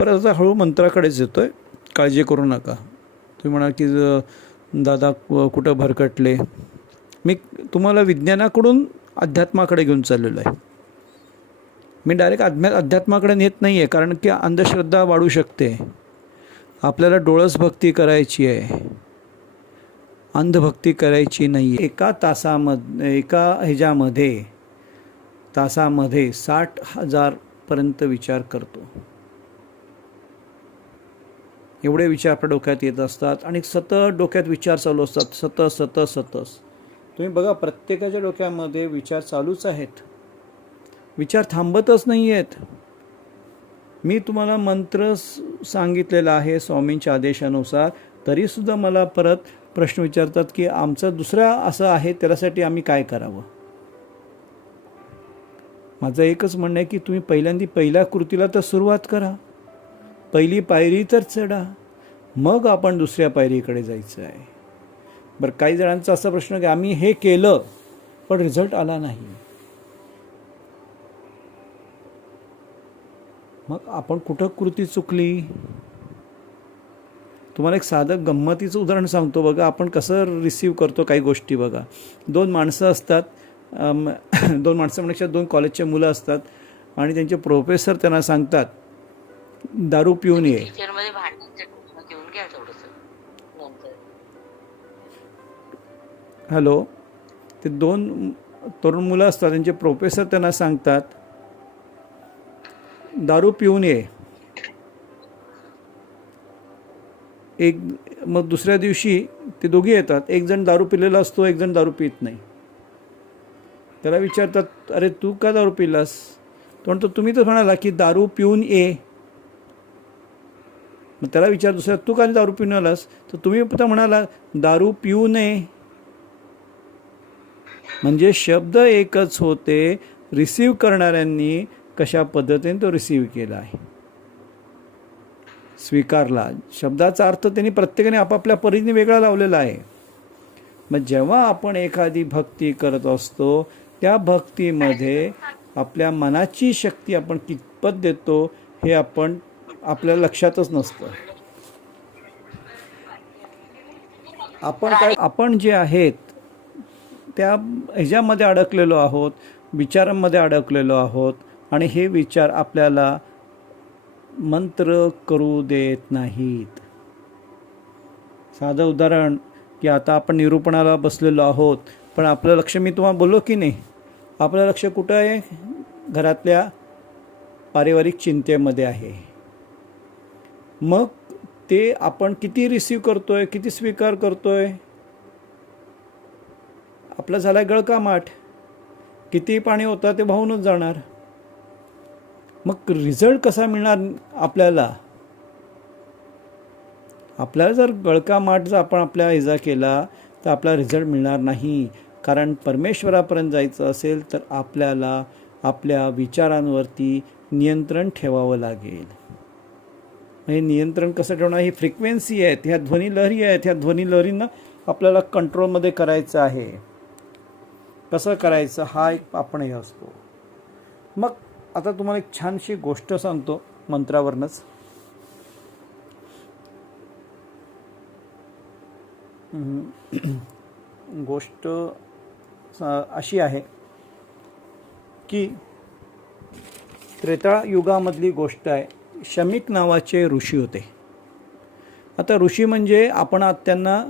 परत आता हळू मंत्राकडेच येतो आहे काळजी करू नका. तुम्ही म्हणा की दादा कुठं भरकटले? मी तुम्हाला विज्ञानाकडून अध्यात्माकडे घेऊन चाललेलो आहे. मी डायरेक्ट अध्या अध्यात्माकडे नेत नाही आहे कारण की अंधश्रद्धा वाढू शकते. आपल्याला डोळस भक्ती करायची आहे. अंधभक्ती करायची नाही एका तासामध्ये एका ह्याच्यामध्ये तासामध्ये साठ हजारपर्यंत विचार करतो. एवढे विचार आपल्या डोक्यात येत असतात आणि सतत डोक्यात विचार चालू असतात. सतत सतत सतत. तुम्ही बघा प्रत्येकाच्या डोक्यामध्ये विचार चालूच आहेत. विचार थांबतच नाही आहेत मी तुम्हाला मंत्र सांगितलेला आहे स्वामींच्या आदेशानुसार. तरीसुद्धा मला परत प्रश्न विचारतात की आमचं दुसरा असं आहे त्याच्यासाठी आम्ही काय करावं? माझं एकच म्हणणं आहे की तुम्ही पहिल्यांदा पहिल्या कृतीला तर सुरुवात करा. पहिली पायरी तर चढा. मग आपण दुसऱ्या पायरीकडे जायचं आहे. बरं काही जणांचा असा प्रश्न की आम्ही हे केलं पण रिझल्ट आला नाही. मग आपण कुठं कृती चुकली? तुम्हाला एक साधं गंमतीचं उदाहरण सांगतो बघा. आपण कसं रिसीव करतो काही गोष्टी बघा. दोन माणसं असतात दोन माणसं म्हणण्यापेक्षा दोन कॉलेजचे मुलं असतात आणि त्यांचे प्रोफेसर त्यांना सांगतात दारू पिऊन ये. हॅलो ते दोन तरुण मुलं असतात त्यांचे प्रोफेसर त्यांना सांगतात दारू पिऊन ये. एक मग दुसऱ्या दिवशी ते दोघे येतात एक जण दारू पिलेला असतो एक जण दारू पित नाही. त्याला विचारतात अरे तू का दारू पिलास? तो म्हणतो तुम्ही तर म्हणाला की दारू पिऊन ये. मग त्याला विचार दुसऱ्या तू का दारू पिऊन आलास? तर तुम्ही तर म्हणाला दारू पिऊ नये. म्हणजे शब्द एकच होते रिसीव करणाऱ्यांनी कशा पद्धतीने तो रिसीव केला आहे. स्वीकारला. शब्दाचा अर्थ त्यांनी प्रत्येकाने आपापल्या परीने वेगळा लावलेला आहे. मग जेव्हा आपण एखादी भक्ती करत असतो त्या भक्तीमध्ये आपल्या मनाची शक्ती आपण कितपत देतो हे आपण आपल्या लक्षातच नसतं. आपण काय आपण जे आहेत त्या ह्याच्यामध्ये अडकलेलो आहोत विचारांमध्ये अडकलेलो आहोत आणि हे विचार आपल्याला मंत्र करू देत नाहीत. साधं उदाहरण की आता आपण निरूपणाला बसलेलो आहोत पण आपलं लक्ष मी तुम्हाला बोललो की नाही? आपलं लक्ष कुठं आहे? घरातल्या पारिवारिक चिंतेमध्ये आहे. मग ते आपण किती रिसीव आहे किती स्वीकार करतो आहे आपला झाला गळका माठ किती पाणी होतं ते वाहूनच जाणार. मग रिझल्ट कसा मिळणार आपल्याला? आपल्याला जर गळका माठ जर आपण आपल्या इजा केला तर आपला रिझल्ट मिळणार नाही. कारण परमेश्वरापर्यंत जायचं असेल तर आपल्याला आपल्या विचारांवरती नियंत्रण ठेवावं लागेल. हे नियंत्रण कसं ठेवणं ही फ्रिक्वेन्सी आहेत ह्या ध्वनी लहरी आहेत ह्या ध्वनी लहरींना आपल्याला कंट्रोलमध्ये करायचं आहे. कसं करायचं हा एक आपण हे असतो. मग आता तुम्हाला एक छानशी गोष्ट सांगतो मंत्रावरनंच. गोष्ट अशी आहे की त्रेताळ युगामधली गोष्ट आहे. शमिक नावाचे ऋषी होते. आता ऋषी म्हणजे आपण त्यांना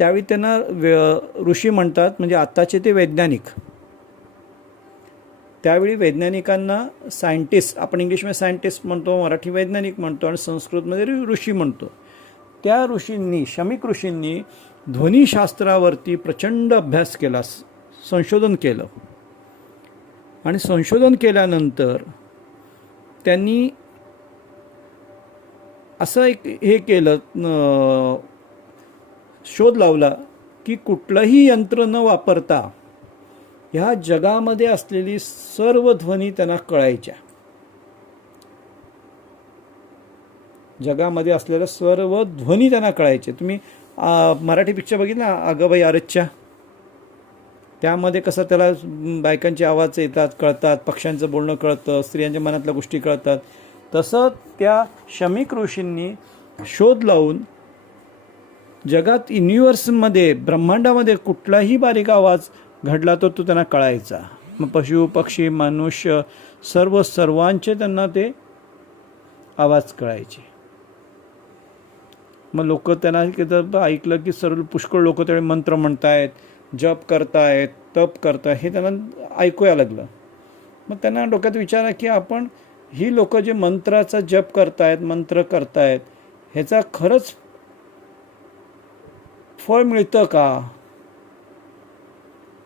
त्यावेळी त्यांना व्य- ऋषी म्हणतात म्हणजे आत्ताचे ते वैज्ञानिक. त्यावेळी वैज्ञानिकांना सायंटिस्ट आपण इंग्लिशमध्ये सायंटिस्ट म्हणतो मराठी वैज्ञानिक म्हणतो आणि संस्कृतमध्ये ऋषी म्हणतो. त्या ऋषींनी शमिक ऋषींनी ध्वनिशास्त्रावरती प्रचंड अभ्यास केला संशोधन केलं. आणि संशोधन केल्यानंतर त्यांनी असं एक हे केलं शोध लावला की कुठलंही यंत्र न वापरता ह्या जगामध्ये असलेली सर्व ध्वनी त्यांना कळायच्या. जगामध्ये असलेल्या सर्व ध्वनी त्यांना कळायचे. तुम्ही मराठी पिक्चर बघितला अगबाई आरच्या त्यामध्ये कसं त्याला बायकांचे आवाज येतात कळतात पक्ष्यांचं बोलणं कळतं स्त्रियांच्या मनातल्या गोष्टी कळतात. तसं त्या शमिक ऋषींनी शोध लावून जगात युनिव्हर्समध्ये ब्रह्मांडामध्ये कुठलाही बारीक आवाज घडला तर तो त्यांना कळायचा. मग पशु पक्षी मनुष्य सर्व सर्वांचे त्यांना ते आवाज कळायचे. मग लोक त्यांना किती ऐकलं की सर्व पुष्कळ लोक त्यावेळी मंत्र म्हणतायत जप करतायत तप करतायत हे त्यांना ऐकूया लागलं. मग त्यांना डोक्यात विचारा की आपण ही लोक जे मंत्राचा जप करतायत मंत्र करतायत ह्याचा खरंच फळ मिळतं का?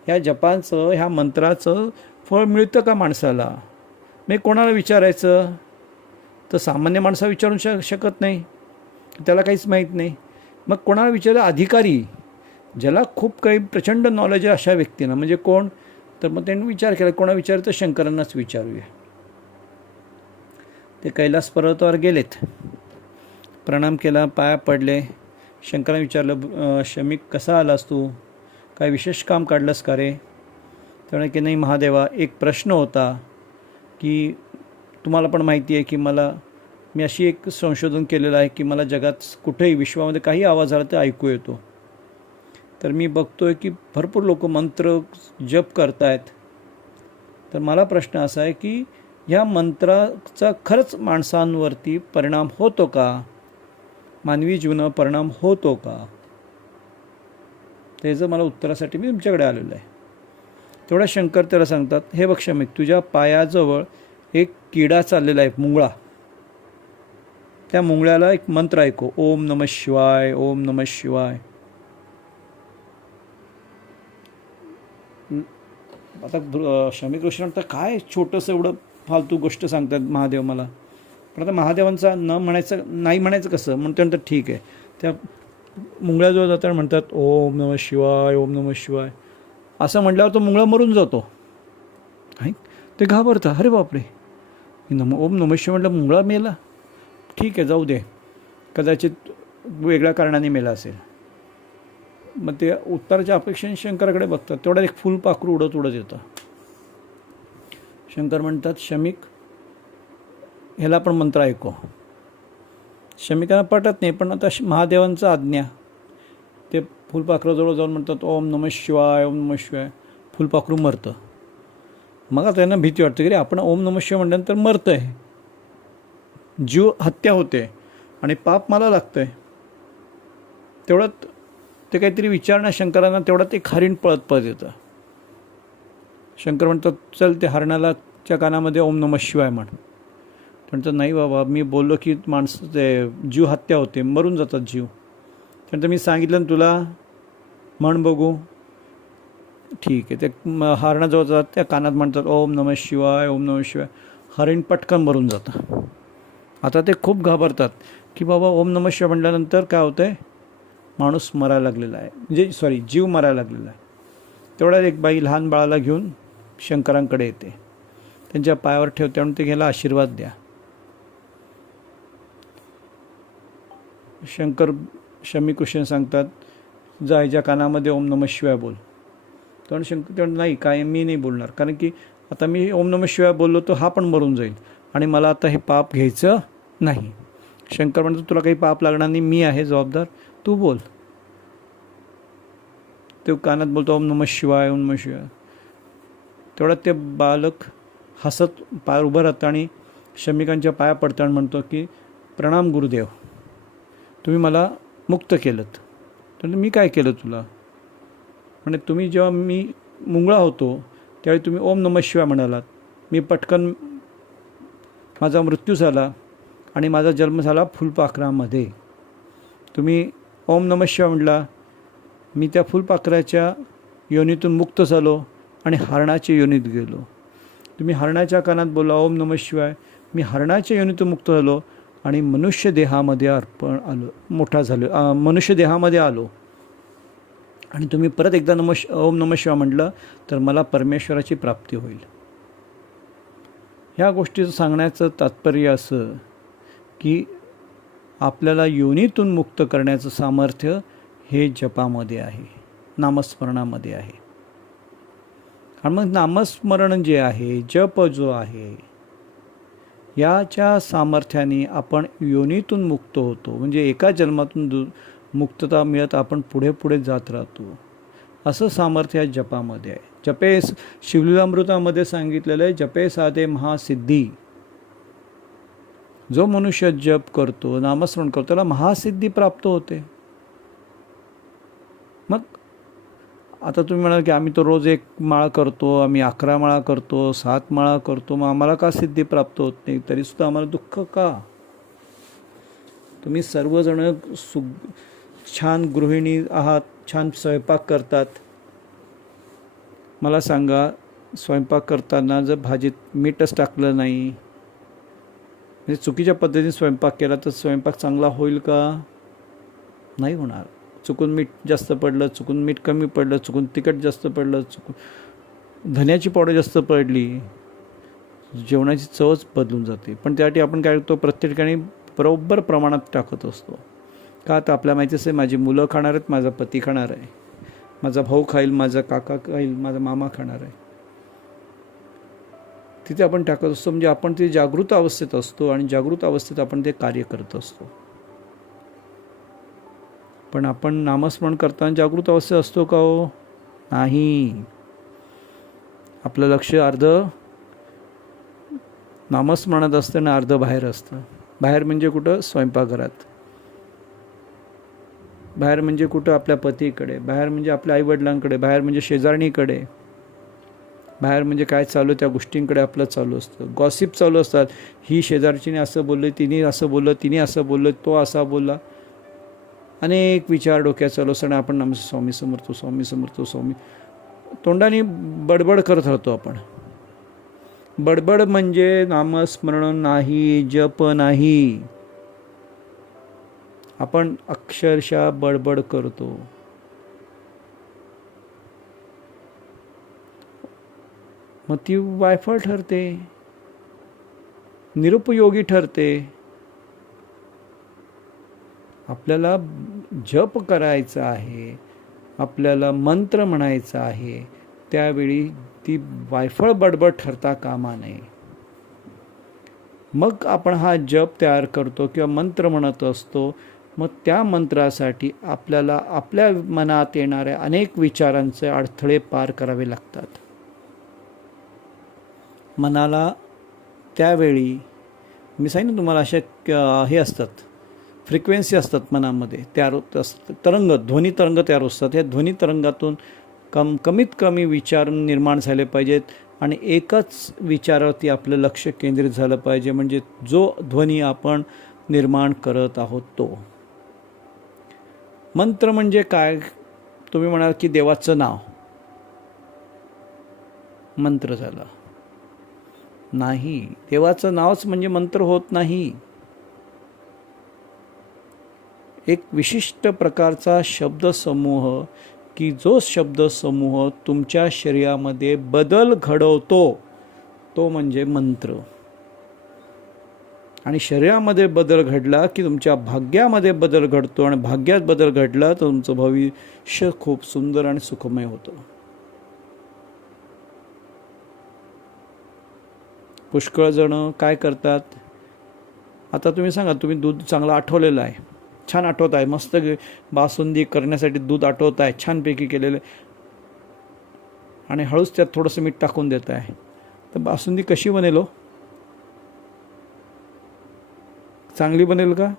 ह्या जपांचं ह्या मंत्राचं फळ मिळतं का माणसाला? मी कोणाला विचारायचं? तर सामान्य माणसा विचारू श शकत नाही. त्याला काहीच माहीत नाही. मग कोणाला विचारलं? अधिकारी. ज्याला खूप काही प्रचंड नॉलेज आहे अशा व्यक्तींना. म्हणजे कोण? तर मग त्यांनी विचार केला. कोणा विचारतं शंकरांनाच विचारूया. ते कैलास पर्वतावर गेलेत. प्रणाम केला पाया पडले. शंकराने विचारलं "अं, शमिक कसा आलास तू? काय विशेष काम काढलंस का रे? त्यामुळे की नाही महादेवा एक प्रश्न होता की तुम्हाला पण माहिती आहे की मला मी अशी एक संशोधन केलेलं आहे की मला जगात कुठेही विश्वामध्ये काही आवाज आला तर ऐकू येतो. तर मी बघतो आहे की भरपूर लोक मंत्र जप करतायत. तर मला प्रश्न असा आहे की ह्या मंत्राचा खरंच माणसांवरती परिणाम होतो का? मानवी जीवनावर परिणाम होतो का? त्याचं मला उत्तरासाठी मी तुमच्याकडे आलेलो आहे. तेवढा शंकर त्याला सांगतात हे बघ शमिक तुझ्या पायाजवळ एक किडा चाललेला आहे मुंगळा. त्या मुंगळ्याला एक मंत्र ऐको. ओम नम शिवाय ओम नम शिवाय. आता शमी कृष्ण म्हणतात काय छोटंसं एवढं फालतू गोष्ट सांगतात महादेव मला. पण आता महादेवांचा न म्हणायचं नाही म्हणायचं कसं? म्हणून ते म्हणतात ठीक आहे. त्या मुंगळ्याजवळ जाताना म्हणतात ओम नम शिवाय ओम नम शिवाय. असं म्हटल्यावर तो मुंगळा मरून जातो. आहे ते घाबरतं अरे बापरे. नम ओम नम शिवाय म्हटलं मुंगळा मेला. ठीक आहे जाऊ दे. कदाचित वेगळ्या कारणाने मेला असेल. मग ते उत्तराच्या अपेक्षेने शंकराकडे बघतात. तेवढ्यात एक फुलपाखरू उडत उडत येतं. शंकर म्हणतात शमिक ह्याला पण मंत्र ऐको. शमिकांना पटत नाही पण आता श- महादेवांचा आज्ञा. ते फुलपाखराजवळ जाऊन म्हणतात ओम नम शिवाय ओम नम शिवाय. फुलपाखरू मरतं. मग आता त्यांना भीती वाटते की रे आपण ओम नम शिवाय म्हटल्यानंतर मरतं आहे जीव हत्या होते आणि पाप मला लागतं आहे तेवढ्यात ते काहीतरी विचारणा शंकरांना तेवढ्यात ते हरिण पळत पळत येतं. शंकर म्हणतात चल ते हरणाला च्या कानामध्ये ओम नम शिवाय म्हण. म्हणतो नाही बाबा मी बोललो की माणसं ते जीव हत्या होते मरून जातात जीव. त्यानंतर मी सांगितलं ना तुला म्हण बघू. ठीक आहे ते म- हरणाजवळ जातात त्या कानात म्हणतात ओम नम शिवाय ओम नम शिवाय. हरिण पटकन मरून जातं. आता ते खूप घाबरतात की बाबा ओम नम शिवाय म्हटल्यानंतर काय होतं आहे माणूस मरायला लागलेला आहे. म्हणजे सॉरी जीव मरायला लागलेला आहे. तेवढ्यात एक बाई लहान बाळाला घेऊन शंकरांकडे येते. त्यांच्या पायावर ठेवते आणि ते घ्यायला आशीर्वाद द्या. शंकर शमी कृष्ण सांगतात जायच्या कानामध्ये ओम नम शिवाय बोल. तर शंकर ते नाही काय मी नाही बोलणार. कारण की आता मी ओम नम शिवाय बोललो तर हा पण मरून जाईल. आणि मला आता हे पाप घ्यायचं नाही. शंकर म्हणतो तुला काही पाप लागणार नाही मी आहे जबाबदार. तू बोल. तो कानात बोलतो ओम नम शिवाय ओम नम शिवाय. तेवढ्यात ते बालक हसत पाय उभं राहतं आणि शमिकांच्या पाया पडतं आणि म्हणतो की प्रणाम गुरुदेव. तुम्ही मला मुक्त केलं तर मी काय केलं तुला? म्हणजे तुम्ही जेव्हा मी मुंगळा होतो त्यावेळी तुम्ही ओम नम शिवाय म्हणालात. मी पटकन माझा मृत्यू झाला आणि माझा जन्म झाला फुलपाखरामध्ये. तुम्ही ओम नम शिवाय म्हटला मी त्या फुलपाखराच्या योनीतून मुक्त झालो आणि हरणाच्या योनीत गेलो. तुम्ही हरणाच्या कानात बोला ओम नम शिवाय. मी हरणाच्या योनीतून मुक्त झालो आणि मनुष्य देहामध्ये अर्पण आलो मोठा झालो. मनुष्य देहामध्ये आलो. आणि तुम्ही परत एकदा नम ओम नम शिवा म्हटलं तर मला परमेश्वराची प्राप्ती होईल. ह्या गोष्टीचं सांगण्याचं तात्पर्य असं की आपल्याला योनीतून मुक्त करण्याचं सामर्थ्य हे जपामध्ये आहे. नामस्मरणामध्ये आहे. आणि मग नामस्मरण जे आहे जप जो आहे याच्या सामर्थ्याने आपण योनीतून मुक्त होतो. म्हणजे एका जन्मातून दु मुक्तता मिळत आपण पुढे पुढे जात राहतो. असं सामर्थ्य या जपामध्ये आहे. जपे शिवलीलामृतामध्ये सांगितलेलं आहे जपे साधे महासिद्धी. जो मनुष्य जप करतो नामस्मरण करतो त्याला महासिद्धी प्राप्त होते. मग आता तुम्ही म्हणाल की आम्ही तो रोज एक माळा करतो आम्ही अकरा माळा करतो सात माळा करतो मग आम्हाला का सिद्धी प्राप्त होत नाही? तरीसुद्धा आम्हाला दुःख का? तुम्ही सर्वजण सु छान गृहिणी आहात छान स्वयंपाक करतात. मला सांगा स्वयंपाक करताना जर भाजीत मीठच टाकलं नाही म्हणजे चुकीच्या पद्धतीने स्वयंपाक केला तर स्वयंपाक चांगला होईल का? नाही होणार. चुकून मीठ जास्त पडलं चुकून मीठ कमी पडलं चुकून तिखट जास्त पडलं चुकून धन्याची पावडर जास्त पडली जेवणाची चवच बदलून जाते. पण त्यासाठी आपण काय करतो प्रत्येक ठिकाणी बरोबर प्रमाणात टाकत असतो. का तर आपल्या माहिती असेल माझी मुलं खाणार आहेत माझा पती खाणार आहे. माझा भाऊ खाईल माझा काका खाईल माझा मामा खाणार आहे. तिथे आपण टाकत असतो म्हणजे आपण ते जागृत अवस्थेत असतो आणि जागृत अवस्थेत आपण ते कार्य करत असतो. पण आपण नामस्मरण करताना जागृत अवस्थेत असतो का हो? नाही. आपलं लक्ष अर्ध नामस्मरणात असतं आणि अर्ध बाहेर असतं. बाहेर म्हणजे कुठं? स्वयंपाकघरात. बाहेर म्हणजे कुठं? आपल्या पतीकडे. बाहेर म्हणजे आपल्या आईवडिलांकडे. बाहेर म्हणजे शेजारणीकडे. बाहेर म्हणजे काय चालू आहे त्या गोष्टींकडे आपलं चालू असतं. गॉसिप चालू असतात. ही शेजारचीने असं बोललं तिने असं बोललं तिने असं बोललं तो असा बोलला. अनेक विचार डोक्यात चालू असताना आपण नाम स्वामी समर्थ स्वामी समर्थ स्वामी. तोंडाने बडबड करत राहतो आपण. बडबड म्हणजे नामस्मरण नाही जप नाही. आपण अक्षरशः बडबड करतो. मग ती वायफळ ठरते निरुपयोगी ठरते. आपल्याला जप करायचा आहे आपल्याला मंत्र म्हणायचा आहे त्यावेळी ती वायफळ बडबड ठरता कामा नये. मग आपण हा जप तयार करतो किंवा मंत्र म्हणत असतो मग त्या मंत्रासाठी आपल्याला आपल्या मनात येणाऱ्या अनेक विचारांचे अडथळे पार करावे लागतात. मनाला त्यावेळी मी सांगितलं तुम्हाला अशा क- हे असतात फ्रिक्वेन्सी असतात मनामध्ये तयार होत असतात तरंग ध्वनी तरंग तयार असतात. या ध्वनी तरंगातून कम कमीत कमी विचार निर्माण झाले पाहिजेत आणि एकच विचारावरती आपलं लक्ष केंद्रित झालं पाहिजे म्हणजे जो ध्वनी आपण निर्माण करत आहोत तो. मंत्र म्हणजे काय? तुम्ही म्हणाल की देवाचं नाव. मंत्र झालं. नाही देवाचं नावच म्हणजे मंत्र होत नाही. एक विशिष्ट प्रकारचा शब्दसमूह की जो शब्दसमूह तुमच्या शरीरामध्ये बदल घडवतो तो म्हणजे मंत्र. आणि शरीरामध्ये बदल घडला की तुमच्या भाग्यामध्ये बदल घडतो आणि भाग्यात बदल घडला तर तुमचं भविष्य खूप सुंदर आणि सुखमय होतं. पुष्कळ जण काय करतात? आता तुम्ही सांगा तुम्ही दूध चांगलं आठवलेलं आहे. छान आठवत आहे. मस्त बासुंदी करण्यासाठी दूध आठवत आहे. छानपैकी केलेलं. आहे. आणि हळूच त्यात थोडंसं मीठ टाकून देत आहे. तर बासुंदी कशी बनेल हो? चांगली बनेल का?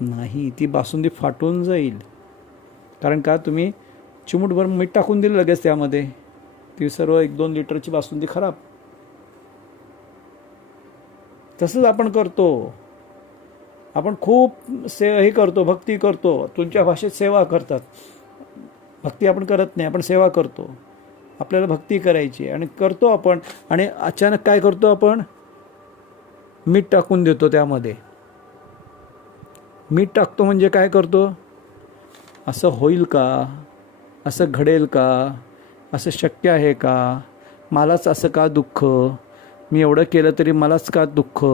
नाही ती बासुंदी फाटून जाईल. कारण का तुम्ही चिमूटभर मीठ टाकून दिलं लगेच त्यामध्ये. ती सर्व एक दोन लिटरची बासुंदी खराब. तसंच आपण करतो. आपण खूप से हे करतो भक्ती करतो तुमच्या भाषेत सेवा करतात. भक्ती आपण करत नाही आपण सेवा करतो. आपल्याला भक्ती करायची आणि करतो आपण आणि अचानक काय करतो आपण? मीठ टाकून देतो त्यामध्ये. मीठ टाकतो म्हणजे काय करतो? असं होईल का? असं घडेल का? असं शक्य आहे का? मलाच असं का दुःख? मी एवढं केलं तरी मलाच का दुःख?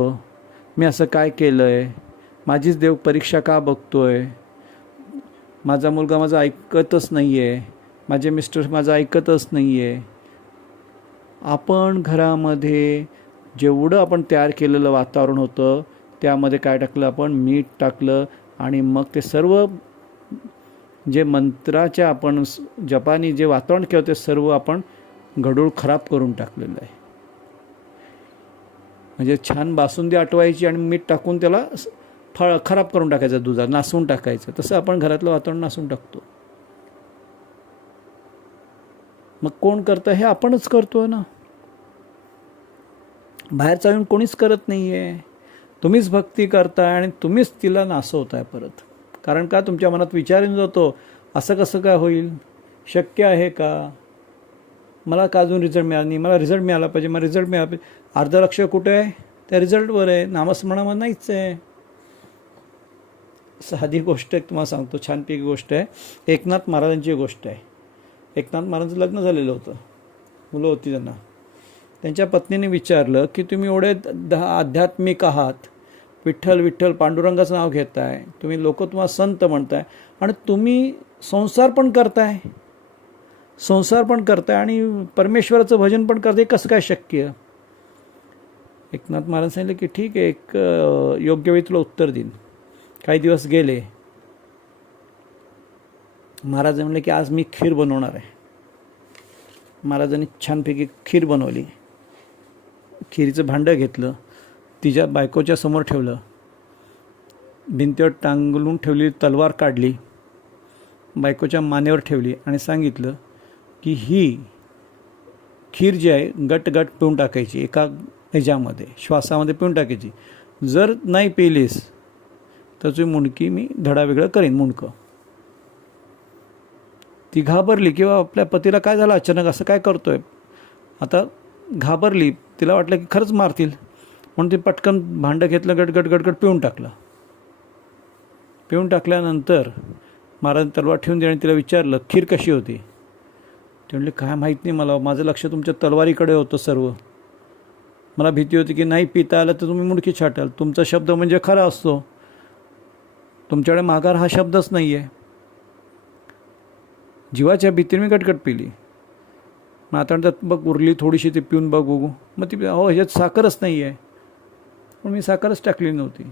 मी असं काय केलं आहे माझीच देव परीक्षा का आहे माझा मुलगा माझा ऐकतच नाही आहे माझे मिस्टर माझं ऐकतच नाही आहे आपण घरामध्ये जेवढं आपण तयार केलेलं वातावरण होतं त्यामध्ये काय टाकलं आपण? मीठ टाकलं आणि मग ते सर्व जे मंत्राच्या आपण जपानी जे वातावरण केलं ते सर्व आपण गडूळ खराब करून टाकलेलं आहे. म्हणजे छान बासुंदी आटवायची आणि मीठ टाकून त्याला फळ खराब करून टाकायचं दुधात नासून टाकायचं. तसं आपण घरातलं वातावरण नासून टाकतो. मग कोण करतं? हे आपणच करतो ना. बाहेरचा येऊन कोणीच करत नाही आहे तुम्हीच भक्ती करताय आणि तुम्हीच तिला नासवताय परत. कारण का? तुमच्या मनात विचारून जातो असं कसं काय होईल? शक्य आहे का? मला का अजून रिझल्ट मिळाला नाही? मला रिझल्ट मिळाला पाहिजे मला रिझल्ट मिळाला पाहिजे. अर्ध लक्ष कुठे आहे? त्या रिझल्टवर आहे. नामस्मरणामध्ये नाहीच आहे. साधी गोष्ट एक तुम्हाला सांगतो छानपैकी गोष्ट आहे. एकनाथ महाराजांची गोष्ट आहे. एकनाथ महाराजांचं लग्न झालेलं होतं. मुलं होती त्यांना. त्यांच्या पत्नीने विचारलं की तुम्ही एवढे द आध्यात्मिक आहात. विठ्ठल विठ्ठल पांडुरंगाचं नाव घेताय. तुम्ही लोक तुम्हाला संत म्हणताय. आणि तुम्ही संसार पण करताय. संसार पण करताय आणि परमेश्वराचं भजन पण करताय. कसं काय शक्य? एकनाथ महाराज सांगितलं की ठीक आहे एक योग्य वेळी तुला उत्तर देईन. काही दिवस गेले. महाराज म्हणले की आज मी खीर बनवणार आहे. महाराजांनी छानपैकी खीर बनवली. खिरीचं भांडं घेतलं. तिच्या बायकोच्या समोर ठेवलं. भिंतीवर टांगलून ठेवलेली तलवार काढली. बायकोच्या मानेवर ठेवली आणि सांगितलं की ही खीर जी आहे गट गट पिऊन टाकायची एका ह्याच्यामध्ये श्वासामध्ये पिऊन टाकायची. जर नाही पिलीस त्याची मुंडकी मी धडा वेगळं करेन मुंडकं ती घाबरली किंवा आपल्या पतीला काय झालं? अचानक असं काय करतोय? आता घाबरली तिला वाटलं की खरंच मारतील. म्हणून ती पटकन भांडं घेतलं गट गट गट गट पिऊन टाकलं. पिऊन टाकल्यानंतर महाराज तलवार ठेवून दे आणि तिला विचारलं खीर कशी होती? ते म्हणले काय माहीत नाही मला माझं लक्ष तुमच्या तलवारीकडे होतं सर्व. मला भीती होती की नाही पिता आलं तर तुम्ही मुडकी छाटाल. तुमचा शब्द म्हणजे खरा असतो. तुमच्याकडे माघार हा शब्दच नाही आहे जीवाच्या भीतीने मी गटगट पिली. मग आता म्हणतात बघ उरली थोडीशी ती पिऊन बघ बघू मग ती अहो ह्याच्यात साखरच नाही आहे पण मी साखरच टाकली नव्हती.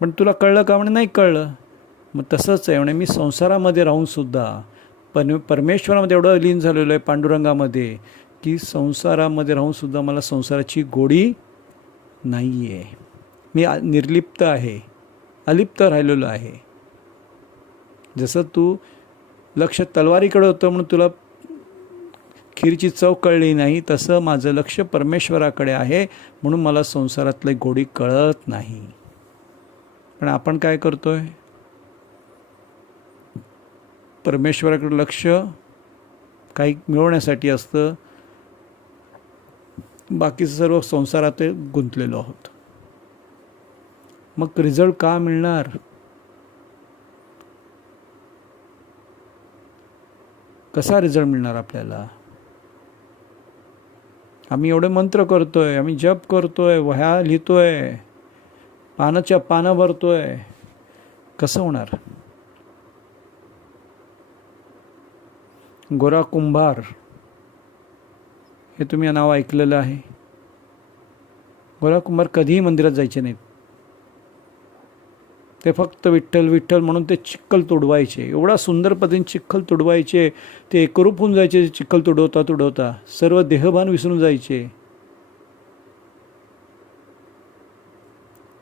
पण तुला कळलं का? म्हणे नाही कळलं. मग तसंच आहे म्हणे मी संसारामध्ये राहूनसुद्धा पण परमेश्वरामध्ये एवढं लीन झालेलो आहे पांडुरंगामध्ये की संसारामध्ये राहूनसुद्धा मला संसाराची गोडी नाही आहे मी आ- निर्लिप्त आहे अलिप्त राहिलेलो आहे. जसं तू लक्ष तलवारीकडे होतं म्हणून तुला खीरची चव कळली नाही तसं माझं लक्ष परमेश्वराकडे आहे म्हणून मला संसारातले गोडी कळत नाही. पण आपण काय करतोय? परमेश्वराकडे लक्ष काही मिळवण्यासाठी असतं. बाकीचं सर्व संसारात गुंतलेलो आहोत. मग रिझल्ट का मिळणार? कसा रिझल्ट मिळणार आपल्याला? आम्ही एवढे मंत्र करतोय आम्ही जप करतोय वह्या लिहितोय पानाच्या पानं भरतोय. कसं होणार? गोरा कुंभार हे तुम्ही नाव ऐकलेलं आहे. गोरा कुंभार कधीही मंदिरात जायचे नाहीत. ते फक्त विठ्ठल विठ्ठल म्हणून ते चिखल तुडवायचे. एवढा सुंदर पद्धतीने चिखल तुडवायचे. ते एकरूप होऊन जायचे चिखल तुडवता तुडवता. सर्व देहभान विसरून जायचे.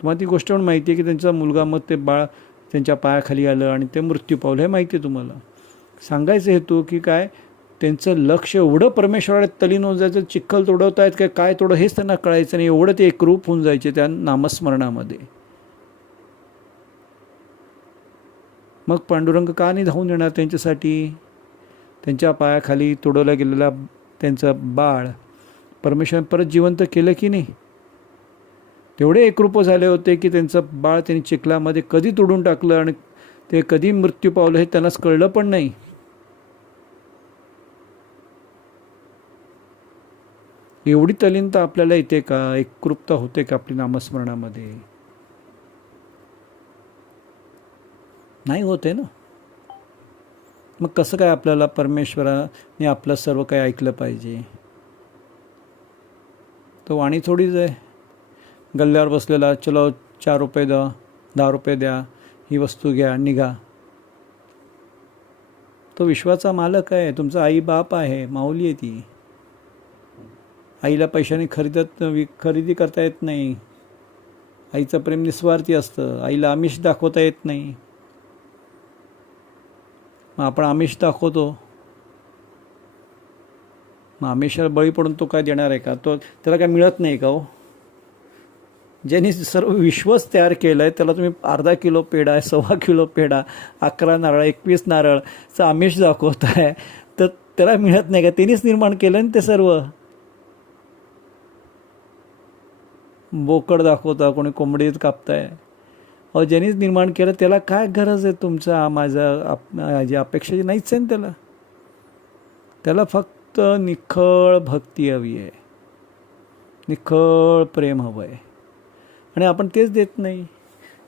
तुम्हाला ती गोष्ट पण माहिती आहे की त्यांचा मुलगा मग ते बाळ त्यांच्या पायाखाली आलं आणि ते मृत्यू पावलं हे माहिती आहे तुम्हाला. सांगायचं हेतू की काय? त्यांचं लक्ष एवढं परमेश्वरात तलीन होऊन जायचं चिखल तोडवतायत काय काय तोडं हेच त्यांना कळायचं नाही. एवढं ते एकरूप होऊन जायचे त्या नामस्मरणामध्ये. मग पांडुरंग का नाही धावून येणार त्यांच्यासाठी? त्यांच्या पायाखाली तोडवला गेलेला त्यांचं बाळ परमेश्वर परत जिवंत केलं की नाही? तेवढे एकरूप झाले होते की त्यांचं बाळ त्यांनी चिखलामध्ये कधी तोडून टाकलं आणि ते कधी मृत्यू पावलं हे त्यांनाच कळलं पण नाही. एवढी तलीनता आपल्याला येते का? एकरूपता होते का आपली नामस्मरणामध्ये? नाही होते ना. मग कसं काय आपल्याला परमेश्वराने आपलं सर्व काही ऐकलं पाहिजे? तो वाणी थोडीच आहे. गल्ल्यावर बसलेला चलो चार रुपये द्या दहा रुपये द्या ही वस्तू घ्या निघा. तो विश्वाचा मालक आहे तुमचा आई बाप आहे माऊली आहे ती. आईला पैशाने खरीदत वि खरेदी करता येत नाही. आईचं प्रेम निस्वार्थी असतं. आईला आमिष दाखवता येत नाही. मग आपण आमिष दाखवतो. मग आमिषाला बळी पडून तो काय देणार आहे का? तो त्याला काय मिळत नाही का हो? ज्यांनी सर्व विश्वच तयार केलं आहे त्याला तुम्ही अर्धा किलो पेढा सव्वा किलो पेढा अकरा नारळ एकवीस नारळचं आमिष दाखवत आहे तर त्याला मिळत नाही का? त्यांनीच निर्माण केलं ना ते सर्व. बोकड दाखवता कोणी कोंबडीत कापताय. अहो ज्यांनीच निर्माण केलं त्याला काय गरज आहे तुमचा? माझा आप माझी अपेक्षाची नाहीच आहे ना त्याला. त्याला फक्त निखळ भक्ती हवी आहे. निखळ प्रेम हवं आहे. आणि आपण तेच देत नाही.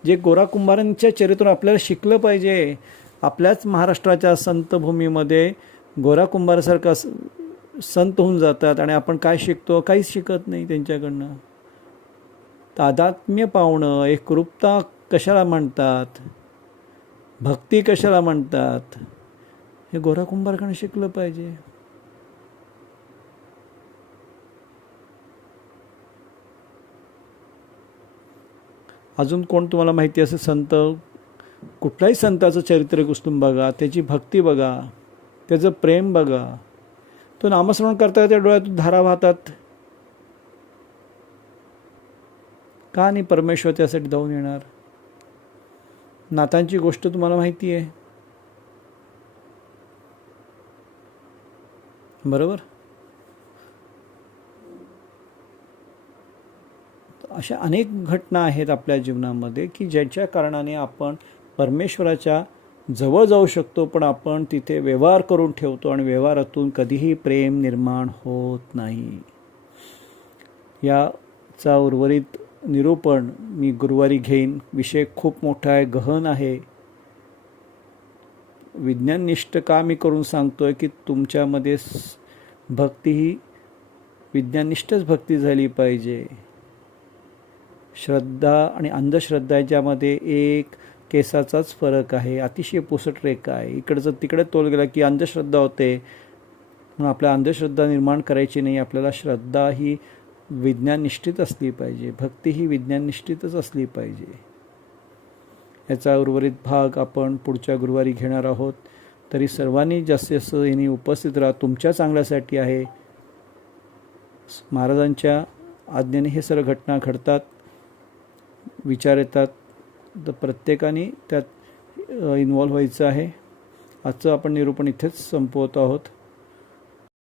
जे गोरा कुंभारांच्या चरित्र आपल्याला शिकलं पाहिजे आपल्याच महाराष्ट्राच्या संतभूमीमध्ये गोरा कुंभारासारखा संत होऊन जातात आणि आपण काय शिकतो काहीच शिकत नाही त्यांच्याकडनं. तादात्म्य पावणं एकरूपता कशाला म्हणतात? भक्ती कशाला म्हणतात? हे गोरा कुंभारकडनं शिकलं पाहिजे. अजून कोण तुम्हाला माहिती असेल संत? कुठलाही संताचं चरित्र उचलून बघा त्याची भक्ती बघा त्याचं प्रेम बघा. तो नामस्मरण करता त्या डोळ्यातून धारा वाहतात. का नाही परमेश्वर त्यासाठी धावून येणार? नातांची गोष्ट तुम्हाला माहिती आहे. बरोबर? अशा अनेक घटना आहेत आपल्या जीवनामध्ये की ज्याच्या कारणाने आपण परमेश्वराच्या जवळ जाऊ शकतो पण आपण तिथे व्यवहार करून ठेवतो आणि व्यवहारातून कधीही प्रेम निर्माण होत नाही. याचा उर्वरित निरूपण मी गुरुवारी घेईन. विषय खूप मोठा आहे गहन आहे. विज्ञाननिष्ठ का मी करून सांगतोय की तुमच्यामध्ये भक्ती ही विज्ञाननिष्ठच भक्ती झाली पाहिजे. श्रद्धा आणि अंधश्रद्धा याच्यामध्ये एक केसाचाच फरक आहे अतिशय पुसट रेखा आहे. इकडचं तिकडे तोल गेला की अंधश्रद्धा होते म्हणून आपल्या अंधश्रद्धा निर्माण करायची नाही आपल्याला श्रद्धा ही विज्ञाननिष्ठित असली पाहिजे. भक्ती ही विज्ञाननिष्ठितच असली पाहिजे. याचा उर्वरित भाग आपण पुढच्या गुरुवारी घेणार आहोत. तरी सर्वांनी जास्तीत जास्त यांनी उपस्थित राहा. तुमच्या चांगल्यासाठी आहे. महाराजांच्या आज्ञेने हे सर्व घटना घडतात. विचार येतात. तर प्रत्येकाने त्यात इन्वॉल्व्ह व्हायचं आहे. आजचं आपण निरूपण इथेच संपवत आहोत.